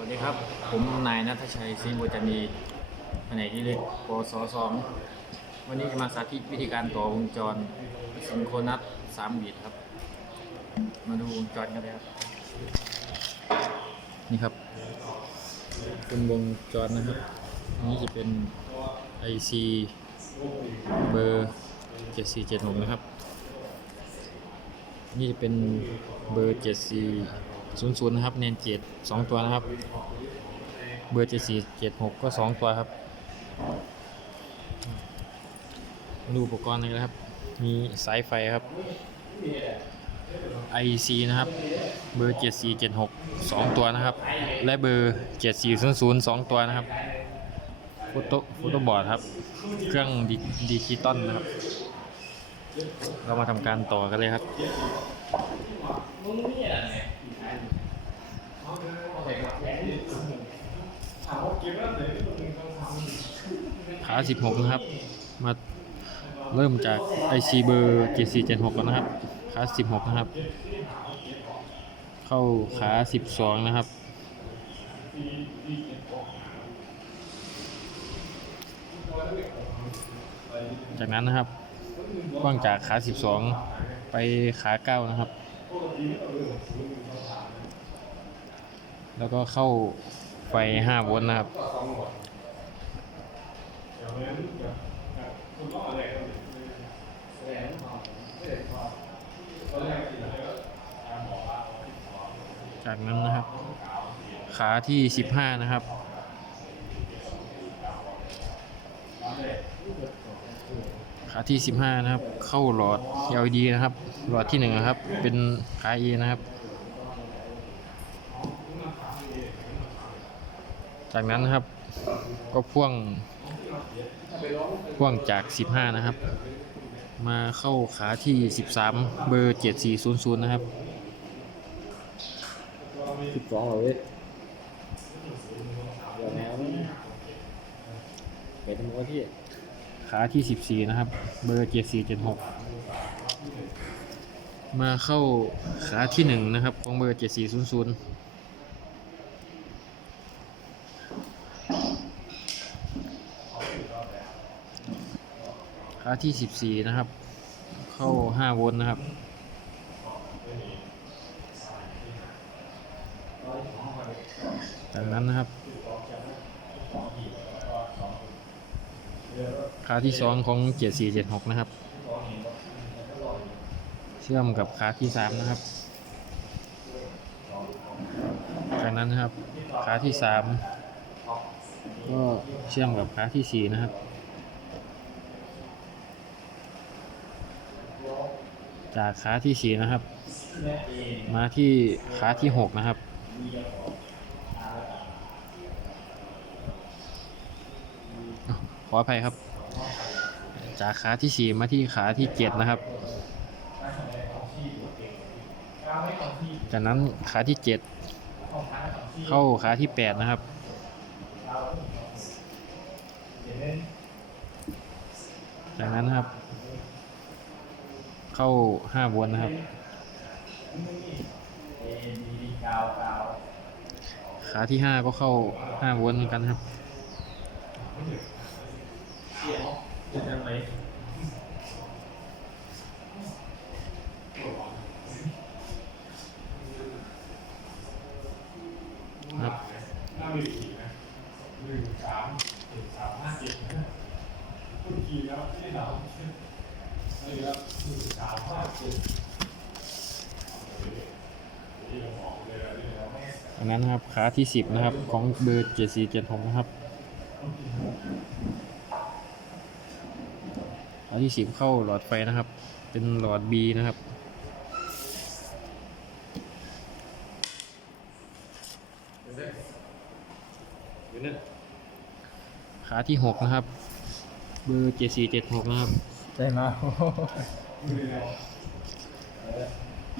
วัสดีครับ ผมนายนัทชัยศรีบัวจันดีแผนกที่เล็กปศสองวันนี้จะมาสาธิตวิธีการต่อวงจรซิงโครนัส3บีทครับ มาดูวงจรกันเลยครับ นี่ครับ เป็นวงจรนะครับอันนี้จะเป็น IC เบอร์7476 นะครับ นี่จะเป็นเบอร์ 7400นะครับ เนนเจ็ดสองตัวนะครับ เบอร์7476ก็สองตัวครับดูอุปกรณ์เลยนะครับ มีสายไฟครับ IC นะครับ เบอร์ 7476 2 ตัวนะครับ และเบอร์ 7400 2 ตัวนะครับโฟโต้โฟโต้บอร์ดครับ เครื่องดิดิจิตอลนะครับ เรามาทำการต่อกันเลยครับ ขา16นะครับ มาเริ่มจาก IC เบอร์7476ก่อนนะครับขา16นะครับ เข้าขา12นะครับจากนั้นนะครับกว้างจากขา 12 ไปขา 9 นะครับ แล้วก็เข้าไฟ 5 โวลต์นะครับ จากนั้นนะครับ ขาที่ 15 นะครับขาที่ 15 นะครับ เข้าหลอด LED นะครับ หลอดที่1นะครับ เป็นขา E นะครับ จากนั้นนะครับ ก็พ่วง พ่วงจาก 15 นะครับ มาเข้าขาที่ 13 เบอร์ 7400 นะครับสิบสองเหรอเว้ยเดี๋ยวแนวนี่ไปทำว่าที่ขาที่ 14 นะครับ เบอร์ 7476 มาเข้าขาที่ 1 นะครับ ของเบอร์ 7400 ขาที่14นะครับ เข้า5โวลต์นะครับจากนั้นนะครับขาที่2ของ7476นะครับ เชื่อมกับขาที่3นะครับจากนั้นนะครับขาที่3ก็เชื่อมกับขาที่4นะครับ จากขาที่4นะครับ มาที่ขาที่6นะครับขออภัยครับ จากขาที่4มาที่ขาที่7นะครับ จากนั้นขาที่7เข้าขาที่8นะครับจากนั้นนะครับ เข้าห้าวนนะครับ ขาที่ห้าก็เข้าห้าวนเหมือนกันครับครับ หน้าไม่ได้ขี่นะหนึ่งสามเจ็ดสามห้าเจ็ดนะคุณขี่แล้วไม่ได้เราอะไรครับหนึ่งสามห้าเจ็ดนี่เราบอกเลยนะนี่เราไม่ ดังนั้นนะครับขา ที่ 10 นะครับ ของเบอร์ 7476 นะครับขาที่10เข้าหลอดไฟนะครับ เป็นหลอด B นะครับอยู่นั่นขาที่6นะครับ เบอร์7476นะครับใจมา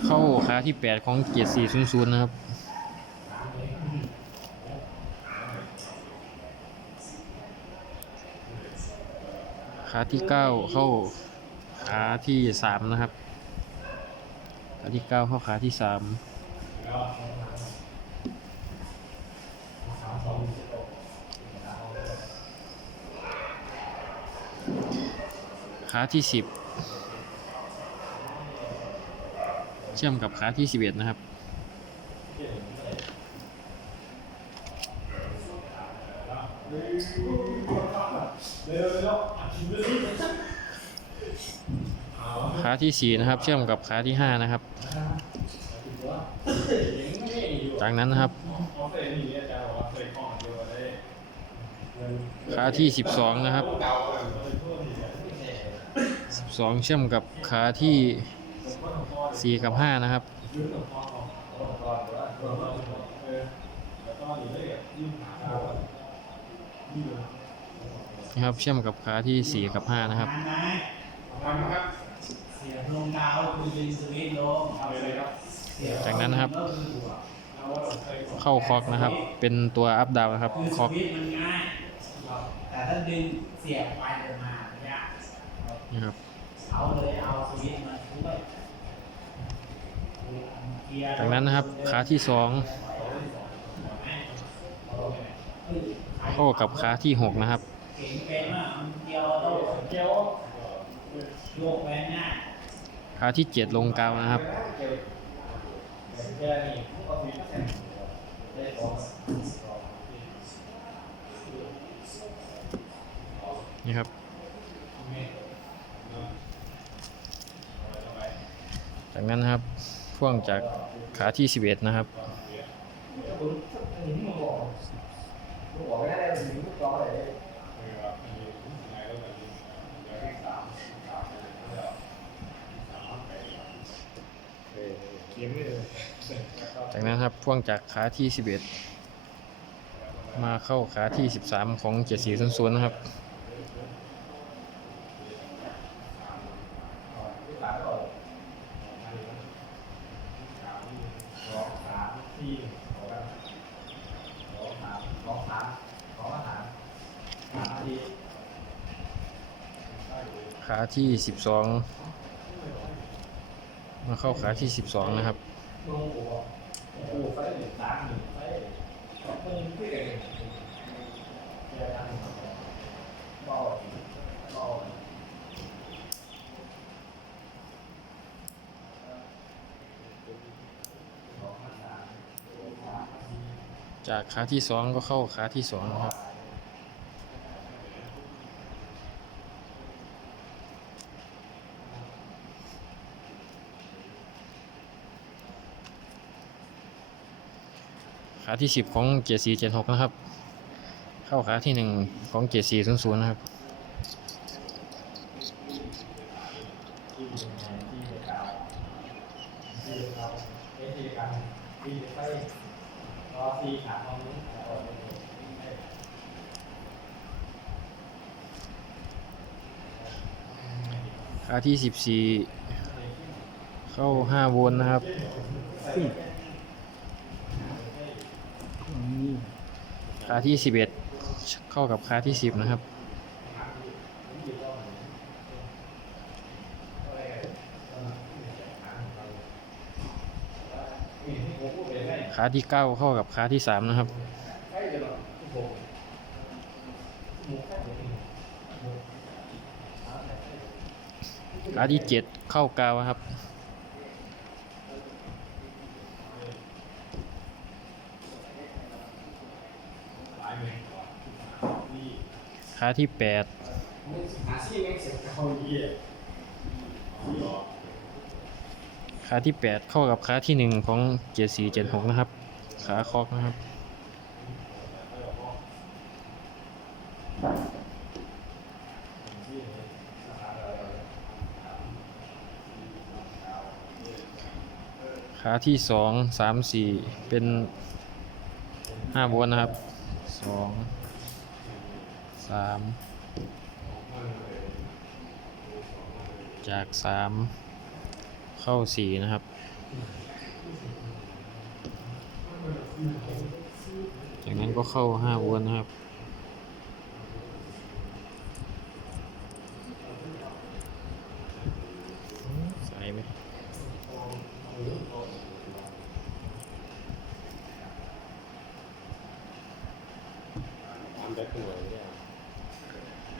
เข้าขาที่8ของ7400นะครับ ขาที่เก้าเข้าขาที่สามนะครับ ขาที่เก้าเข้าขาที่สามขาที่สิบเชื่อมกับขาที่สิบเอ็ดนะครับ ที่ 4 นะครับ เชื่อมกับขาที่ 5 นะครับ จากนั้นนะครับขาที่ 12 นะครับ 12 เชื่อมกับขาที่ 4 กับ 5 นะครับนะครับเชื่อมกับขาที่ 4 กับ 5 นะครับ จากนั้นนะครับก็คือตัวเราว่าเราเคยเข้าคอกนะครับ เป็นตัวอัพดาวนะครับคือคสอกวิตช์มันง่ายแต่ถ้าดึงเสียบไปเดินมาเนี่ยากนะครับเอาเลยเอาสวิตช์มาช่วยเกียร์จากนั้นนะครับขาที่สองเข้ากับขาที่หกนะครับเก่งเป็นมากมันเกียวโต้เกียวโยกแวนง่า ยขาที่เจ็ดลงกาวนะครับนี่ครับ จากนั้นนะครับพ่วงจากขาที่สิบเอ็ดนะครับจากนั้นครับพ่วงจากขาที่สิบเอ็ดมาเข้าขาที่สิบสามของเจ็ดสี่ศูนย์ศูนะครับขาที่สิบสองมาเข้าขาที่สิบ สองนะครับจากขาที่สองก็เข้าขาที่สองนะครับ ขาที่สิบของเจ็ดสี่เจ็ดหกนะครับ เข้าขาที่หนึ่งของเจ็ดสี่ศูนย์ศูนย์นะครับขาที่สิบสี่เข้าห้าโวลต์นะครับ ขาที่สิบเอ็ดเข้ากับขาที่สิบนะครับขาที่เก้าเข้ากับขาที่สามนะครับขาที่เจ็ดเข้ากาวครับ ขาที่แปดขาที่แปดเข้ากับขาที่หนึ่งของเจ็ดสี่เจ็ดหกนะครับ ขาคอกนะครับขาที่สองสามสี่เป็นห้าโวลต์นะครับสอง สามจากสามเข้าสี่นะครับ จากนั้นก็เข้าห้าวนนะครับ ใส่ไหม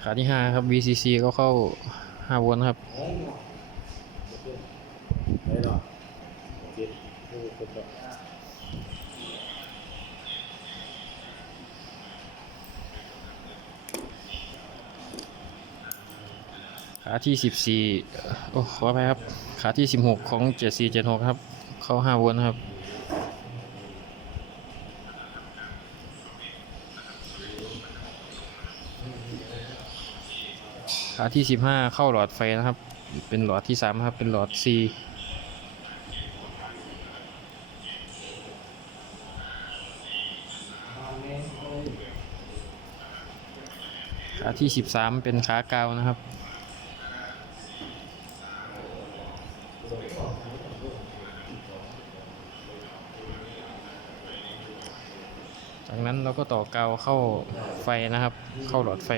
ขา ที่ห้าครับ VCC ก็เข้าห้าวลต์ครับขาที่สิบสี่โอ้ขอไปครับ ขาที่สิบหกของเจ็ดสี่เจ็ดหกครับ เข้าห้าวลต์ครับ ขาที่สิบห้าเข้าหลอดไฟนะครับ เป็นหลอดที่สามครับ เป็นหลอด C ขาที่สิบสามเป็นขากาวนะครับ จากนั้นเราก็ต่อกาวเข้าไฟนะครับ เข้าหลอดไฟ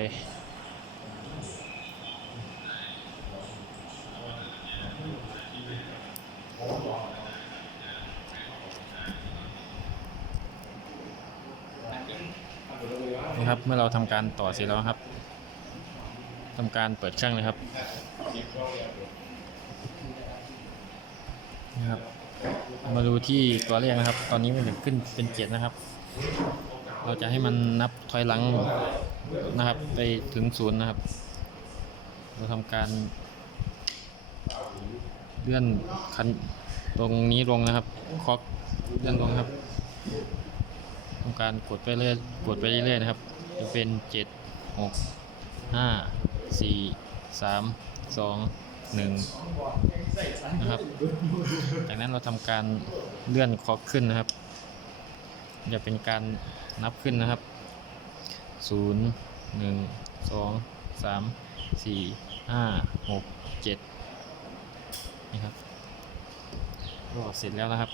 นะครับ เมื่อเราทำการต่อเสร็จแล้วครับทำการเปิดเครื่องเลยครับนะครับมาดูที่ตัวเลขนะครับ ตอนนี้มันขึ้นเป็นเจ็ดนะครับ เราจะให้มันนับถอยหลังนะครับ ไปถึงศูนย์นะครับ เราทำการเลื่อนคันตรงนี้ลงนะครับคอกเลื่อนลงครับทำการกดไปเรื่อยกดไปเรื่อยๆนะครับ จะเป็นเจ็ดหกห้าสี่สามสองหนึ่งนะครับ จากนั้นเราทำการเลื่อนคอกขึ้นนะครับ จะเป็นการนับขึ้นนะครับศูนย์หนึ่งสองสามสี่ห้าหกเจ็ดนี่ครับก็เสร็จแล้วนะครับ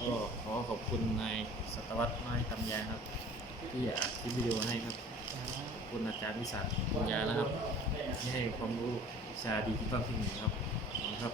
ก็ขอขอบคุณนายสัตวัตน้อยคำยาครับ ที่อัดคลิปวิดีโอให้ครับขอบคุณอาจารย์วิสาปัญญานะครับ ที่ให้ความรู้วิชาดีที่ฟังที่หนึ่งครับขอบคุณครับ